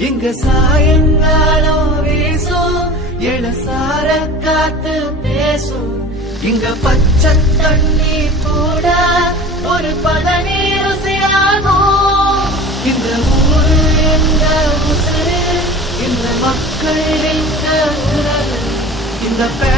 இங்க சாயங்காலம் வீசும் இளசார காத்து பேசும் இங்க பச்சை தண்ணி கூட ஒரு பதநீர் ருசியாகும் இந்த ஊரு எங்க உசுரு இந்த மக்கள் எங்க உறவு இந்த